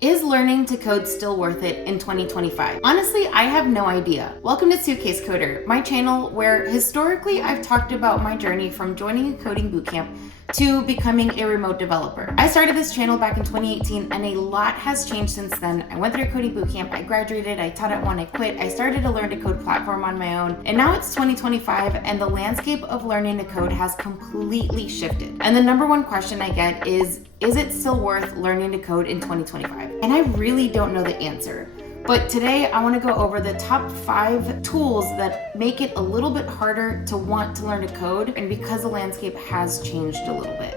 Is learning to code still worth it in 2025? Honestly, I have no idea. Welcome to Suitcase Coder, my channel where historically I've talked about my journey from joining a coding bootcamp to becoming a remote developer. I started this channel back in 2018 and a lot has changed since then. I went through a coding bootcamp, I graduated, I taught at one, I quit, I started a learn to code platform on my own, and now it's 2025 and the landscape of learning to code has completely shifted. And the number one question I get is it still worth learning to code in 2025? And I really don't know the answer. But today I want to go over the top 5 tools that make it a little bit harder to want to learn to code, and because the landscape has changed a little bit,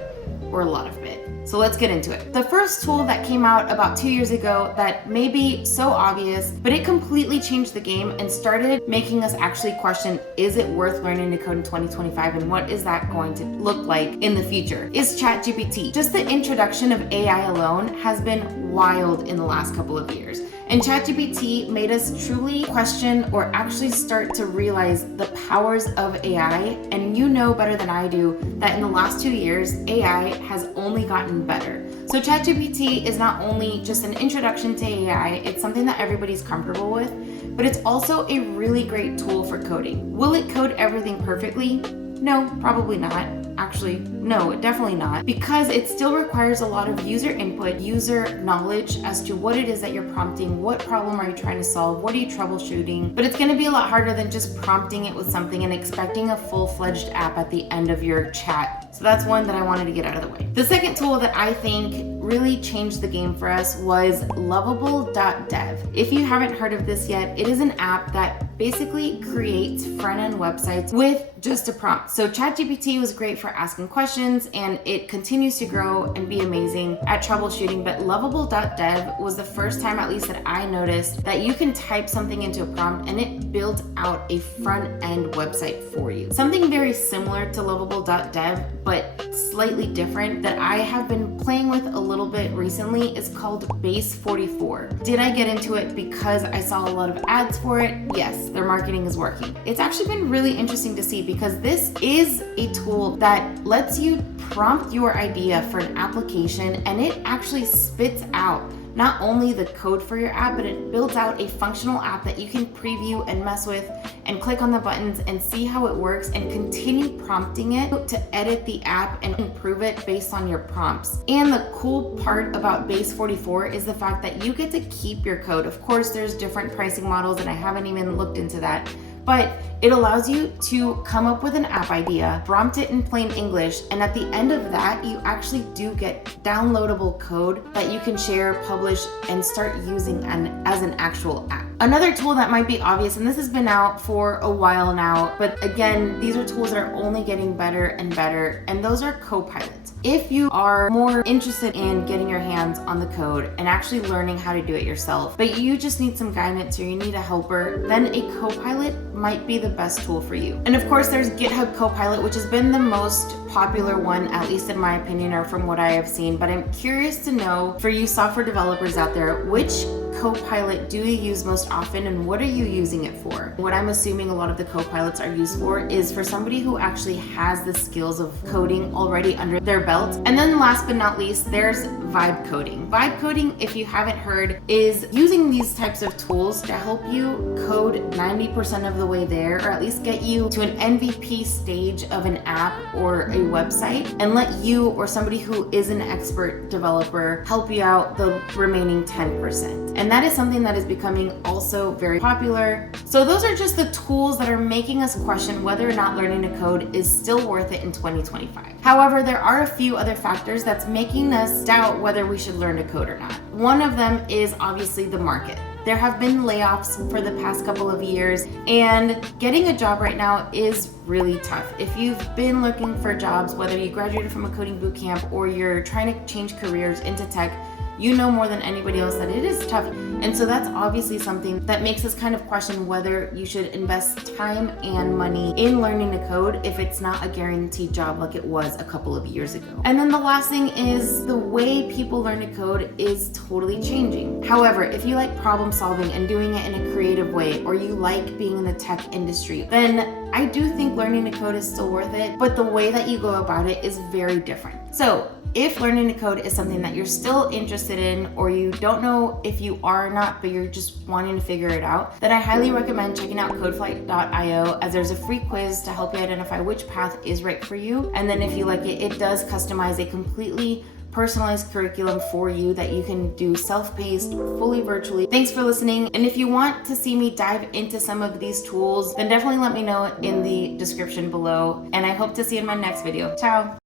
or a lot of it. So let's get into it. The first tool that came out about 2 years ago that may be so obvious, but it completely changed the game and started making us actually question, is it worth learning to code in 2025 and what is that going to look like in the future, is ChatGPT. Just the introduction of AI alone has been wild in the last couple of years. And ChatGPT made us truly question or actually start to realize the powers of AI. And you know better than I do that in the last 2 years, AI has only gotten better. So ChatGPT is not only just an introduction to AI, it's something that everybody's comfortable with, but it's also a really great tool for coding. Will it code everything perfectly? No, probably not. Actually, no, definitely not, because it still requires a lot of user input, user knowledge as to what it is that you're prompting, what problem are you trying to solve, what are you troubleshooting. But it's going to be a lot harder than just prompting it with something and expecting a full-fledged app at the end of your chat. So that's one that I wanted to get out of the way. The second tool that I think really changed the game for us was lovable.dev. If you haven't heard of this yet, it is an app that basically creates front-end websites with just a prompt. So ChatGPT was great for asking questions and it continues to grow and be amazing at troubleshooting, but lovable.dev was the first time, at least, that I noticed that you can type something into a prompt and it builds out a front-end website for you. Something very similar to lovable.dev, but slightly different that I have been playing with a little bit recently is called Base 44. Did I get into it because I saw a lot of ads for it? Yes, their marketing is working. It's actually been really interesting to see because this is a tool that lets you prompt your idea for an application and it actually spits out not only the code for your app, but it builds out a functional app that you can preview and mess with and click on the buttons and see how it works and continue prompting it to edit the app and improve it based on your prompts. And the cool part about Base 44 is the fact that you get to keep your code. Of course, there's different pricing models and I haven't even looked into that, but it allows you to come up with an app idea, prompt it in plain English, and at the end of that, you actually do get downloadable code that you can share, publish, and start using as an actual app. Another tool that might be obvious, and this has been out for a while now, but again, these are tools that are only getting better and better, and those are copilots. If you are more interested in getting your hands on the code and actually learning how to do it yourself, but you just need some guidance or you need a helper, then a copilot might be the best tool for you. And of course, there's GitHub Copilot, which has been the most popular one, at least in my opinion, or from what I have seen. But I'm curious to know, for you software developers out there, which Copilot do you use most often and what are you using it for? What I'm assuming a lot of the Copilots are used for is for somebody who actually has the skills of coding already under their belt. And then last but not least, there's vibe coding. Vibe coding, if you haven't heard, is using these types of tools to help you code 90% of the way there, or at least get you to an MVP stage of an app or a website, and let you or somebody who is an expert developer help you out the remaining 10%. And that is something that is becoming also very popular. So those are just the tools that are making us question whether or not learning to code is still worth it in 2025. However, there are a few other factors that's making us doubt whether we should learn to code or not. One of them is obviously the market. There have been layoffs for the past couple of years, and getting a job right now is really tough. If you've been looking for jobs, whether you graduated from a coding bootcamp or you're trying to change careers into tech, you know more than anybody else that it is tough. And so that's obviously something that makes us kind of question whether you should invest time and money in learning to code if it's not a guaranteed job like it was a couple of years ago. And then the last thing is the way people learn to code is totally changing. However, if you like problem solving and doing it in a creative way, or you like being in the tech industry, then I do think learning to code is still worth it, but the way that you go about it is very different. So if learning to code is something that you're still interested in, or you don't know if you are or not, but you're just wanting to figure it out, then I highly recommend checking out codeflight.io, as there's a free quiz to help you identify which path is right for you. And then if you like it, it does customize a completely personalized curriculum for you that you can do self-paced, fully virtually. Thanks for listening. And if you want to see me dive into some of these tools, then definitely let me know in the description below. And I hope to see you in my next video. Ciao.